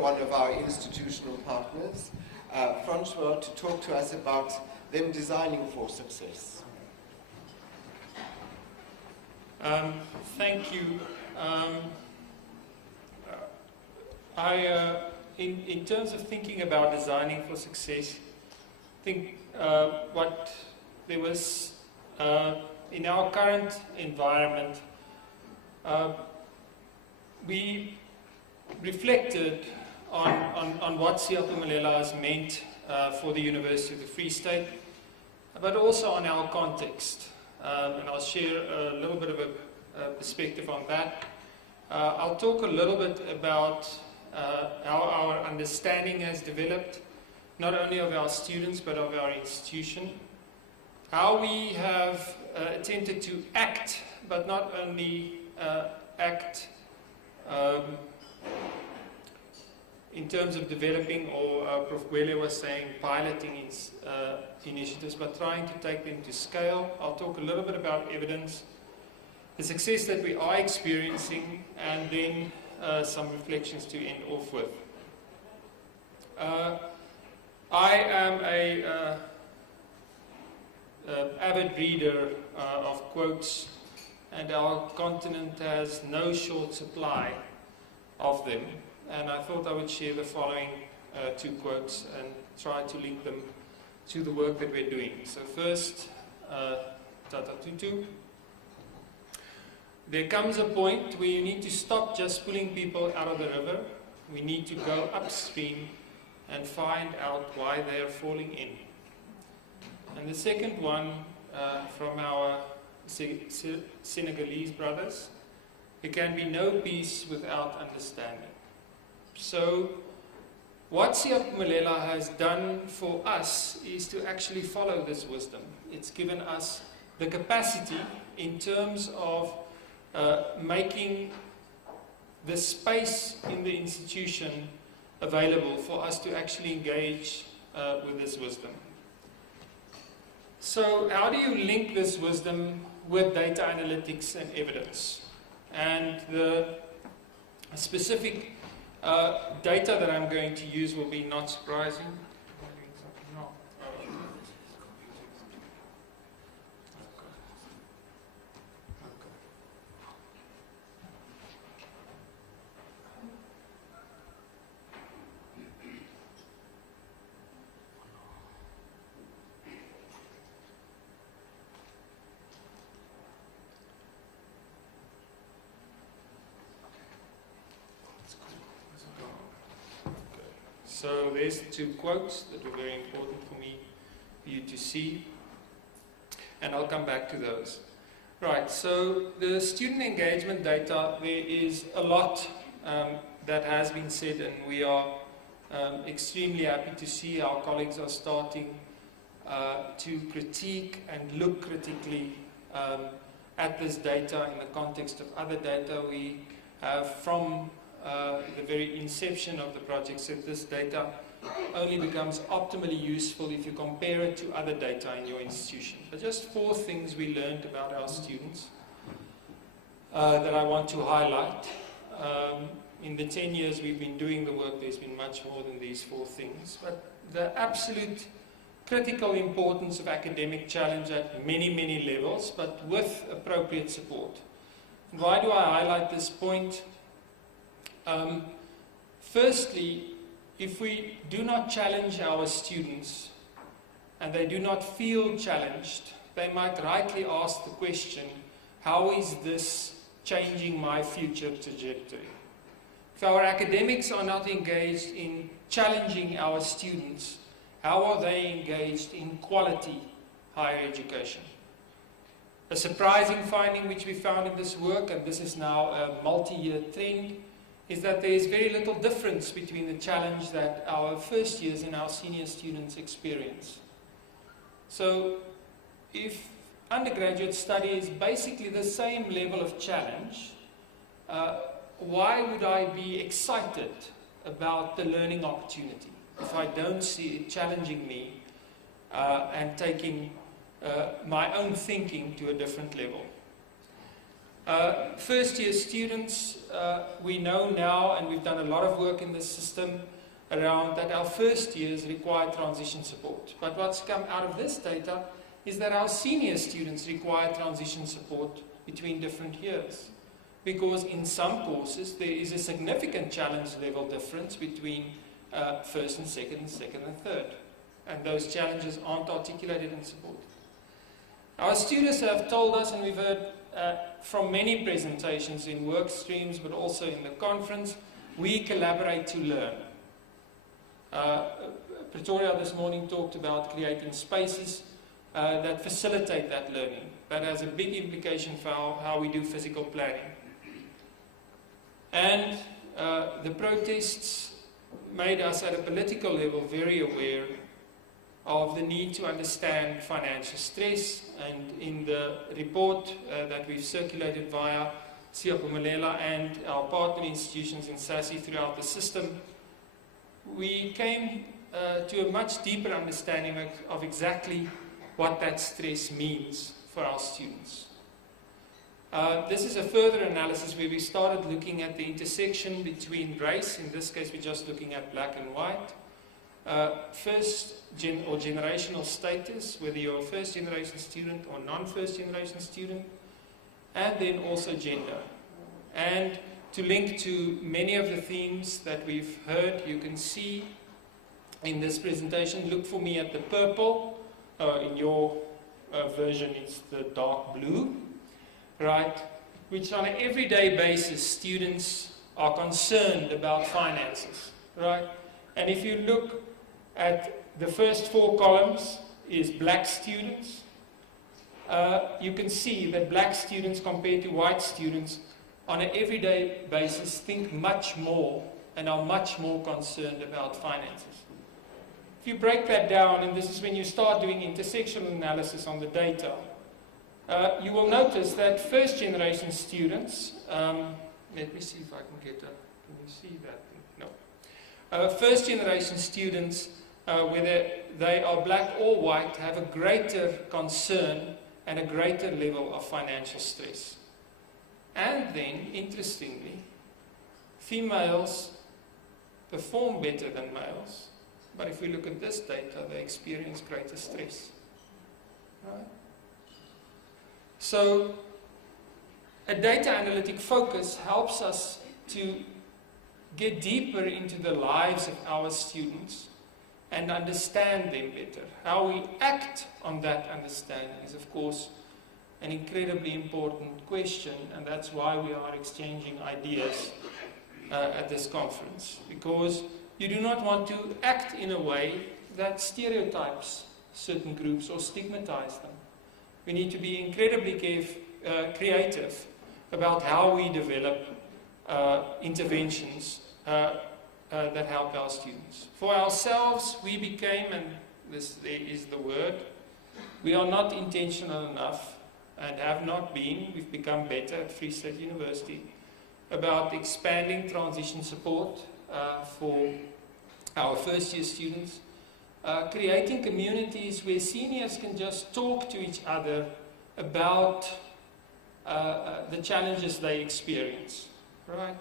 one of our institutional partners, Francois, to talk to us about them designing for success. Thank you. In terms of thinking about designing for success, I think what there was in our current environment, we reflected on what Siyapumelela has meant for the University of the Free State, but also on our context. And I'll share a little bit of a perspective on that. I'll talk a little bit about how our understanding has developed, not only of our students but of our institution, how we have attempted to act, but not only act in terms of developing, or Prof Gwele was saying, piloting initiatives, but trying to take them to scale. I'll talk a little bit about evidence, the success that we are experiencing, and then some reflections to end off with. I am a avid reader of quotes, and our continent has no short supply of them. And I thought I would share the following two quotes and try to link them to the work that we're doing. So first, Tata Tutu. There comes a point where you need to stop just pulling people out of the river. We need to go upstream and find out why they are falling in. And the second one, from our Senegalese brothers, there can be no peace without understanding. So what Siyapumelela has done for us is to actually follow this wisdom. It's given us the capacity in terms of making the space in the institution available for us to actually engage with this wisdom. So how do you link this wisdom with data analytics and evidence? And the specific data that I'm going to use will be not surprising. So there's two quotes that were very important for you to see, and I'll come back to those. Right, so the student engagement data, there is a lot that has been said, and we are extremely happy to see our colleagues are starting to critique and look critically at this data in the context of other data we have from the very inception of the project. So this data only becomes optimally useful if you compare it to other data in your institution. But just 4 things we learned about our students that I want to highlight. In the 10 years we've been doing the work, there's been much more than these 4 things. But the absolute critical importance of academic challenge at many, many levels, but with appropriate support. And why do I highlight this point? Firstly, if we do not challenge our students and they do not feel challenged, they might rightly ask the question, how is this changing my future trajectory? If our academics are not engaged in challenging our students, how are they engaged in quality higher education? A surprising finding which we found in this work, and this is now a multi-year trend, is that there is very little difference between the challenge that our first years and our senior students experience. So if undergraduate study is basically the same level of challenge, why would I be excited about the learning opportunity if I don't see it challenging me and taking my own thinking to a different level? First year students, we know now, and we've done a lot of work in this system around that our first years require transition support. But what's come out of this data is that our senior students require transition support between different years. Because in some courses there is a significant challenge level difference between first and second and third. And those challenges aren't articulated and supported. Our students have told us, and we've heard from many presentations in work streams, but also in the conference, we collaborate to learn. Pretoria this morning talked about creating spaces that facilitate that learning. That has a big implication for how we do physical planning. And the protests made us at a political level very aware of the need to understand financial stress, and in the report that we've circulated via Siyapumelela and our partner institutions in SASSI throughout the system, we came to a much deeper understanding of exactly what that stress means for our students. This is a further analysis where we started looking at the intersection between race. In this case, we're just looking at black and white. Generational status, whether you're a first generation student or non-first generation student, and then also gender. And to link to many of the themes that we've heard, you can see in this presentation, look for me at the purple. In your version, it's the dark blue, right? Which on an everyday basis, students are concerned about finances, right? And if you look at the first 4 columns is black students, you can see that black students compared to white students on an everyday basis think much more and are much more concerned about finances. If you break that down, and this is when you start doing intersectional analysis on the data, you will notice that first generation students, let me see if I can get that, can you see that? No. First generation students, whether they are black or white, have a greater concern and a greater level of financial stress. And then, interestingly, females perform better than males, but if we look at this data, they experience greater stress. Right? So, a data analytic focus helps us to get deeper into the lives of our students and understand them better. How we act on that understanding is, of course, an incredibly important question, and that's why we are exchanging ideas at this conference, because you do not want to act in a way that stereotypes certain groups or stigmatize them. We need to be incredibly creative about how we develop interventions that help our students. For ourselves, we became, and this is the word, we are not intentional enough and have not been, we've become better at Free State University, about expanding transition support for our first year students, creating communities where seniors can just talk to each other about the challenges they experience, right?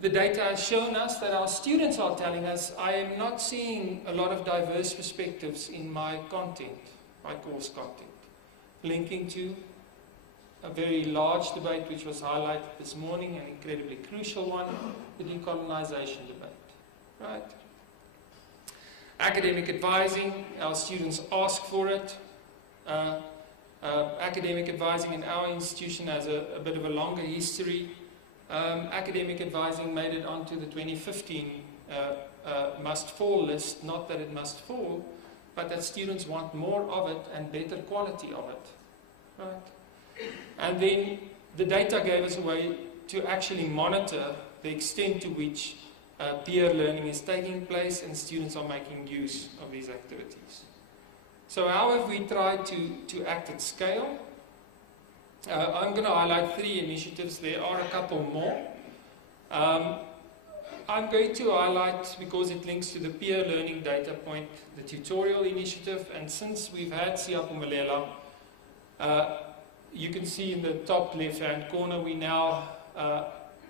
The data has shown us that our students are telling us, I am not seeing a lot of diverse perspectives in my content, my course content, linking to a very large debate which was highlighted this morning, an incredibly crucial one, the decolonization debate, right? Academic advising, our students ask for it. Academic advising in our institution has a bit of a longer history. Academic advising made it onto the 2015 must-fall list, not that it must fall, but that students want more of it and better quality of it. Right? And then the data gave us a way to actually monitor the extent to which peer learning is taking place and students are making use of these activities. So how have we tried to act at scale? I'm going to highlight 3 initiatives. There are a couple more. I'm going to highlight, because it links to the peer learning data point, the tutorial initiative. And since we've had Siyapumelela, you can see in the top left-hand corner, we now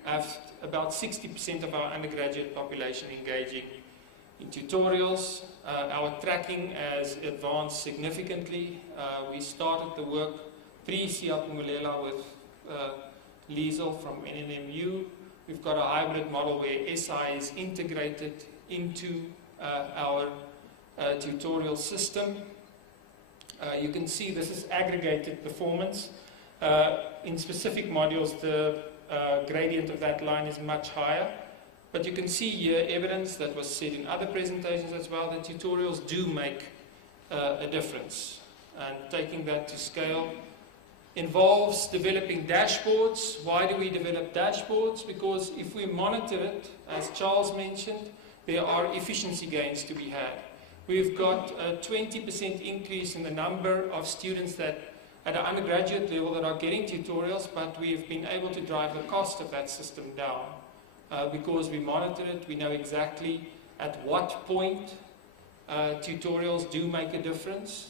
have about 60% of our undergraduate population engaging in tutorials. Our tracking has advanced significantly. We started the work pre-Siapumulela with Liesel from NNMU. We've got a hybrid model where SI is integrated into our tutorial system. You can see this is aggregated performance. In specific modules, the gradient of that line is much higher. But you can see here evidence that was said in other presentations as well, that tutorials do make a difference. And taking that to scale involves developing dashboards. Why do we develop dashboards? Because if we monitor it, as Charles mentioned, there are efficiency gains to be had. We've got a 20% increase in the number of students that at an undergraduate level that are getting tutorials, but we've been able to drive the cost of that system down. Because we monitor it, we know exactly at what point tutorials do make a difference.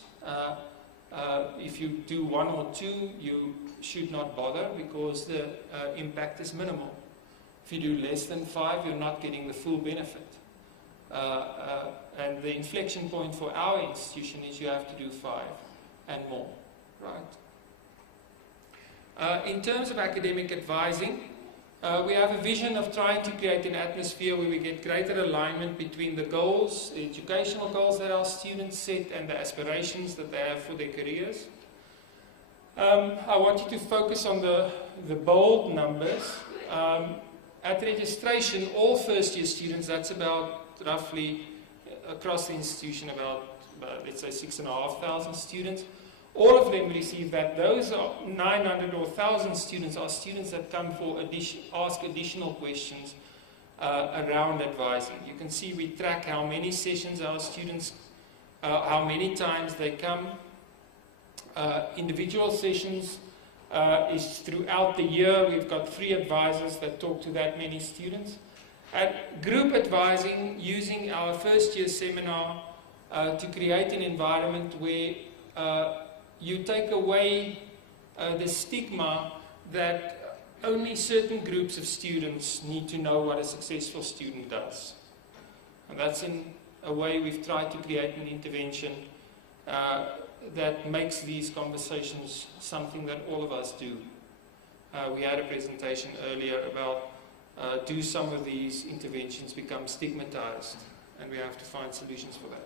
If you do 1 or 2, you should not bother because the impact is minimal. If you do less than 5, you're not getting the full benefit. And the inflection point for our institution is you have to do 5 and more, right? In terms of academic advising, we have a vision of trying to create an atmosphere where we get greater alignment between the goals, the educational goals that our students set and the aspirations that they have for their careers. I want you to focus on the bold numbers. At registration, all first-year students, that's about roughly across the institution about let's say 6,500 students, all of them receive that. Those are 900 or 1,000 students are students that come for ask additional questions around advising. You can see we track how many sessions our students, how many times they come. Individual sessions is throughout the year. We've got 3 advisors that talk to that many students. At group advising, using our first year seminar to create an environment where you take away the stigma that only certain groups of students need to know what a successful student does. And that's in a way we've tried to create an intervention that makes these conversations something that all of us do. We had a presentation earlier about do some of these interventions become stigmatized, and we have to find solutions for that.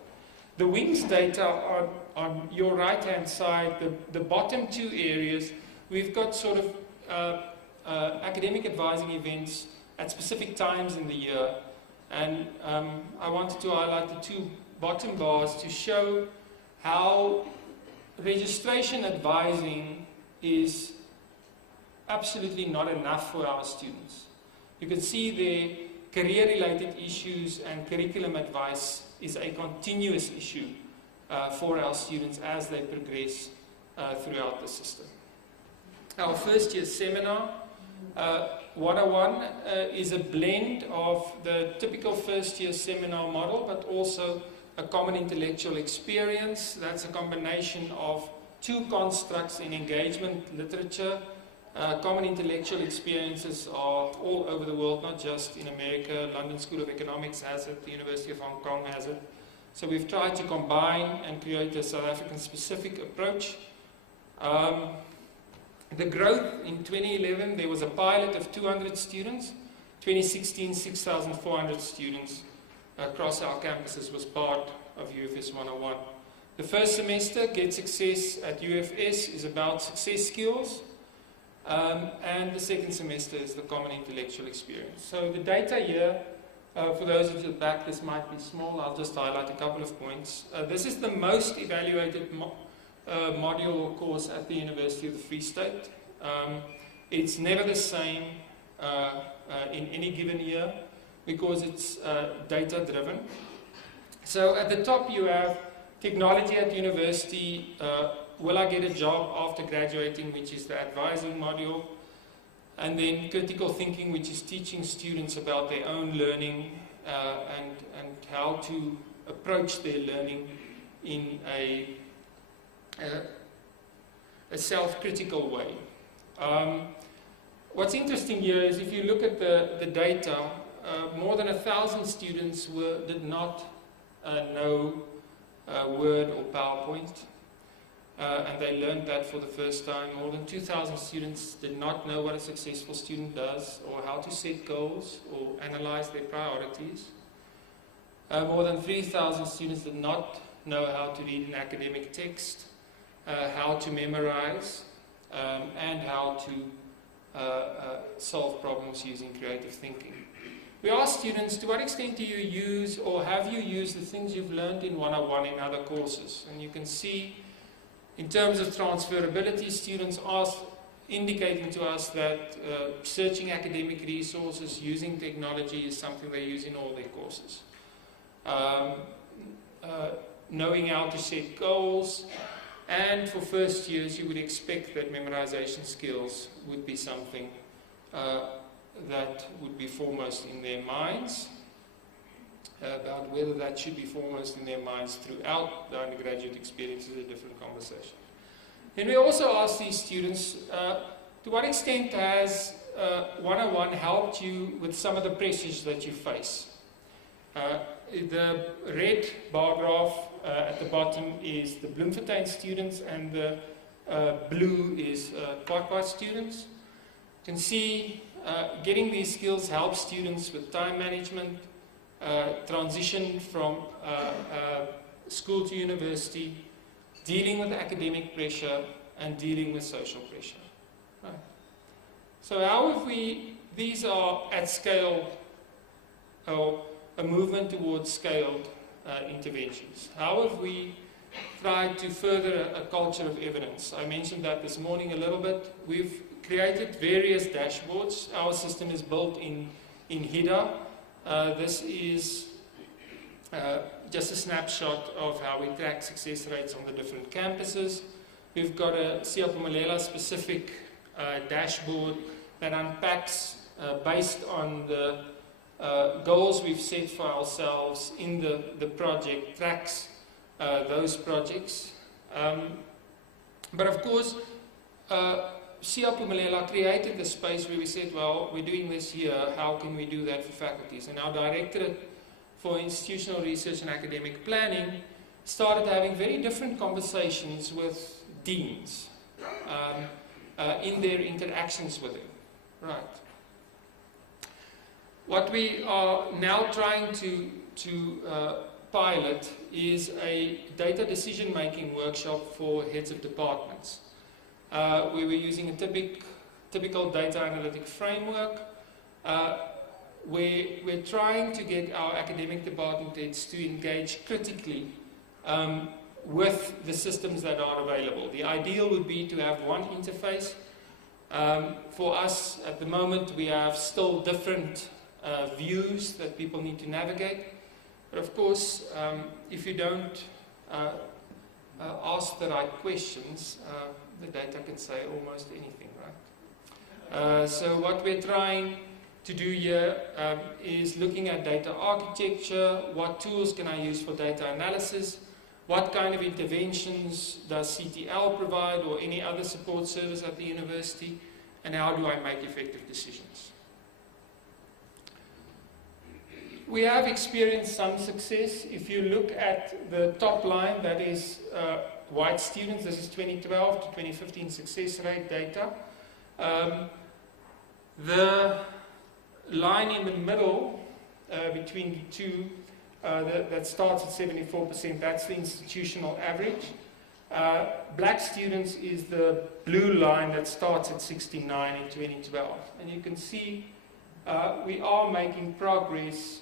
The WINGS data are on your right-hand side, the bottom 2 areas. We've got sort of academic advising events at specific times in the year. And I wanted to highlight the 2 bottom bars to show how registration advising is absolutely not enough for our students. You can see there career-related issues and curriculum advice is a continuous issue for our students as they progress throughout the system. Our first year seminar, 101, is a blend of the typical first year seminar model, but also a common intellectual experience. That's a combination of 2 constructs in engagement literature. Common intellectual experiences are all over the world, not just in America. London School of Economics has it, the University of Hong Kong has it. So we've tried to combine and create a South African specific approach. The growth in 2011, there was a pilot of 200 students. 2016, 6,400 students across our campuses was part of UFS 101. The first semester, Get Success at UFS, is about success skills. And the second semester is the common intellectual experience. So the data here, for those of you at the back, this might be small. I'll just highlight a couple of points. This is the most evaluated module or course at the University of the Free State. It's never the same in any given year because it's data driven. So at the top you have technology at university, will I get a job after graduating, which is the advising module, and then critical thinking, which is teaching students about their own learning and how to approach their learning in a a self-critical way. What's interesting here is if you look at the data, more than 1,000 students did not know Word or PowerPoint, and they learned that for the first time. More than 2,000 students did not know what a successful student does, or how to set goals, or analyze their priorities. More than 3,000 students did not know how to read an academic text, how to memorize, and how to solve problems using creative thinking. We asked students, to what extent do you use or have you used the things you've learned in 101 in other courses? And you can see, in terms of transferability, students indicating to us that searching academic resources, using technology is something they use in all their courses. Knowing how to set goals, and for first years you would expect that memorization skills would be something that would be foremost in their minds. About whether that should be foremost in their minds throughout the undergraduate experience is a different conversation. And we also asked these students, to what extent has 101 helped you with some of the pressures that you face? The red bar graph at the bottom is the Bloemfontein students, and the blue is Farquhar students. You can see getting these skills helps students with time management, transition from school to university, dealing with academic pressure, and dealing with social pressure. Right. So how have these are at scale, or a movement towards scaled interventions. How have we tried to further a culture of evidence? I mentioned that this morning a little bit. We've created various dashboards. Our system is built in HIDA. This is just a snapshot of how we track success rates on the different campuses. We've got a Siyapumelela specific dashboard that unpacks based on the goals we've set for ourselves in the project, tracks those projects. But of course, Siyapumelela created the space where we said, well, we're doing this here, how can we do that for faculties? And our Directorate for Institutional Research and Academic Planning started having very different conversations with deans in their interactions with them. Right. What we are now trying to pilot is a data decision-making workshop for heads of departments. Where we're using a typical data analytic framework, where we're trying to get our academic department heads to engage critically with the systems that are available. The ideal would be to have one interface. For us, at the moment, we have still different views that people need to navigate. But of course, if you don't ask the right questions, the data can say almost anything, right? So what we're trying to do here is looking at data architecture, what tools can I use for data analysis, what kind of interventions does CTL provide or any other support service at the university, and how do I make effective decisions. We have experienced some success. If you look at the top line, that is white students, this is 2012 to 2015 success rate data. The line in the middle between the two, that starts at 74%, that's the institutional average. Black students is the blue line that starts at 69 in 2012. And you can see we are making progress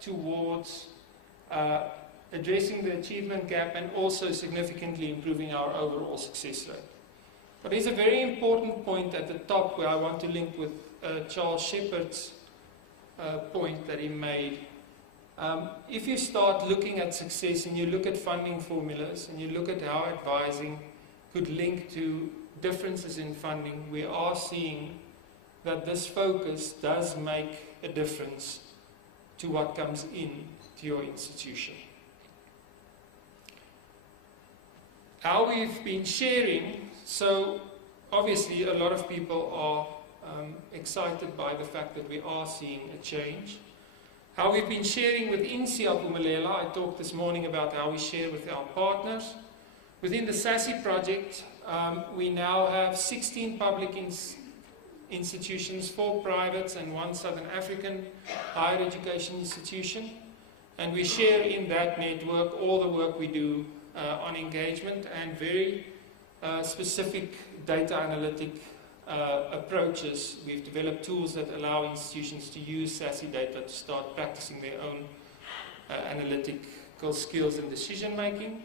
towards addressing the achievement gap and also significantly improving our overall success rate. But there's a very important point at the top where I want to link with Charles Shepard's point that he made. If you start looking at success and you look at funding formulas and you look at how advising could link to differences in funding, we are seeing that this focus does make a difference to what comes in to your institution. how we've been sharing. So obviously a lot of people are excited by the fact that we are seeing a change. How we've been sharing within Siyaphumelela. I talked this morning about how we share with our partners. Within the SASSI project, we now have 16 public institutions, 4 privates and 1 Southern African higher education institution. And we share in that network all the work we do on engagement and very specific data analytic approaches. We've developed tools that allow institutions to use SASSI data to start practicing their own analytical skills and decision making.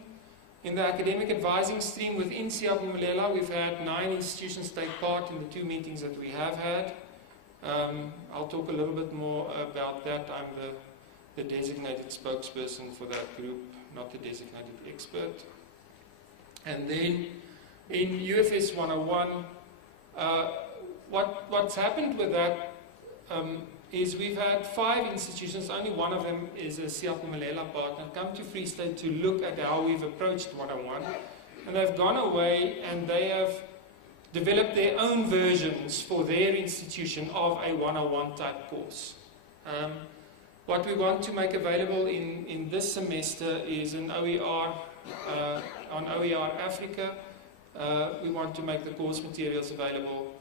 In the academic advising stream within Siyaphumelela, we've had 9 institutions take part in the 2 meetings that we have had. I'll talk a little bit more about that. I'm the designated spokesperson for that group, not the designated expert. And then in UFS 101, what's happened with that is we've had 5 institutions, only one of them is a Siyaphumelela partner, come to Free State to look at how we've approached 101. And they've gone away and they have developed their own versions for their institution of a 101 type course. What we want to make available in this semester is an OER, on OER Africa. We want to make the course materials available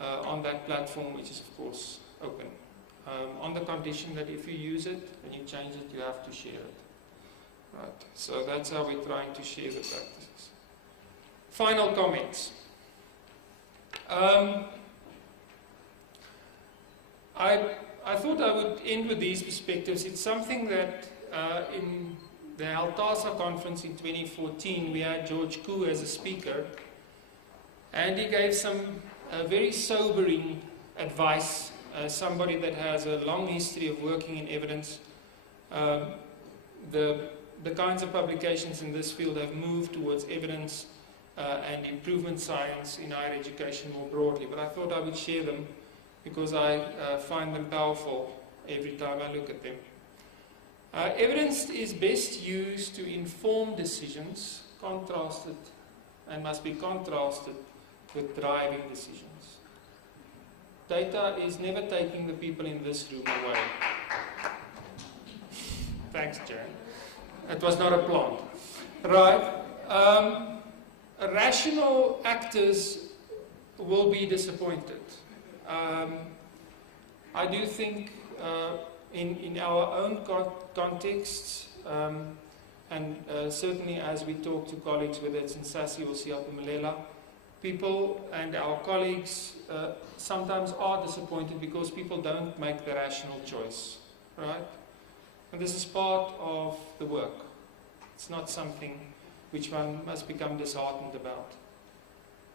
on that platform, which is of course open. On the condition that if you use it and you change it, you have to share it. Right. So that's how we're trying to share the practices. Final comments. I thought I would end with these perspectives. It's something that in the Altasa conference in 2014, we had George Koo as a speaker, and he gave some very sobering advice. Somebody that has a long history of working in evidence. The kinds of publications in this field have moved towards evidence and improvement science in higher education more broadly, but I thought I would share them because I find them powerful every time I look at them. Evidence is best used to inform decisions, contrasted, and must be contrasted with driving decisions. Data is never taking the people in this room away. Thanks, Jan. It was not a plant. Right. Rational actors will be disappointed. I do think in our own contexts, and certainly as we talk to colleagues, whether it's in SASSI or Siyaphumelela, people and our colleagues sometimes are disappointed because people don't make the rational choice, right? And this is part of the work. It's not something which one must become disheartened about.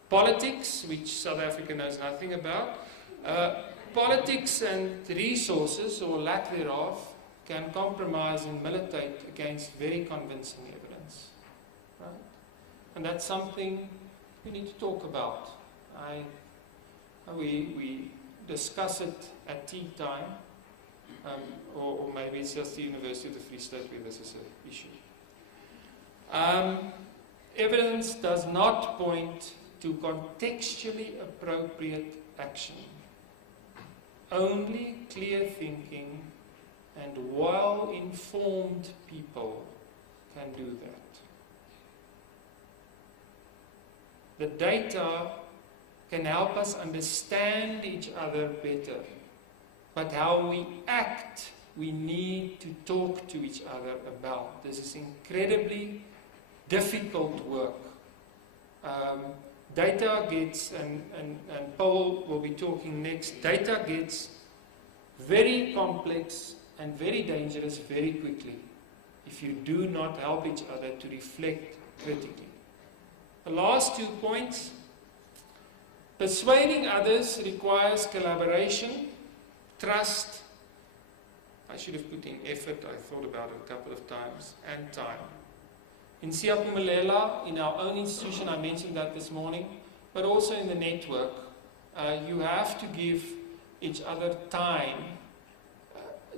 Politics, which South Africa knows nothing about, politics and resources, or lack thereof, can compromise and militate against very convincing evidence, right? And that's something we need to talk about. We discuss it at tea time, or maybe it's just the University of the Free State where this is an issue. Evidence does not point to contextually appropriate action. Only clear thinking and well-informed people can do that. The data can help us understand each other better, but how we act, we need to talk to each other about. This is incredibly difficult work. Data gets, and Paul will be talking next, data gets very complex and very dangerous very quickly if you do not help each other to reflect critically. The last 2 points. Persuading others requires collaboration, trust. I should have put in effort, I thought about it a couple of times, and time. In Siyaphumelela, in our own institution, I mentioned that this morning, but also in the network, you have to give each other time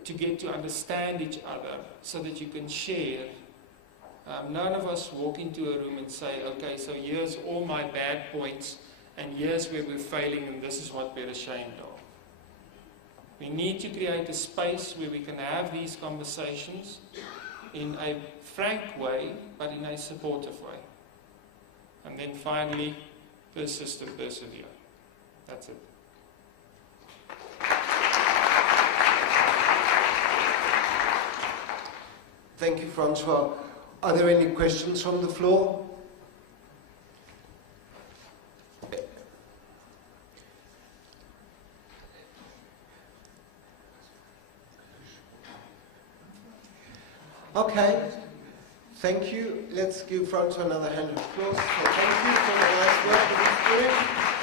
to get to understand each other so that you can share None of us walk into a room and say, okay, so here's all my bad points, and here's where we're failing, and this is what we're ashamed of. We need to create a space where we can have these conversations in a frank way, but in a supportive way. And then finally, persist and persevere. That's it. Thank you, Francois. Are there any questions from the floor? Okay, thank you. Let's give Francois another hand of applause. So thank you for the nice work that he's doing.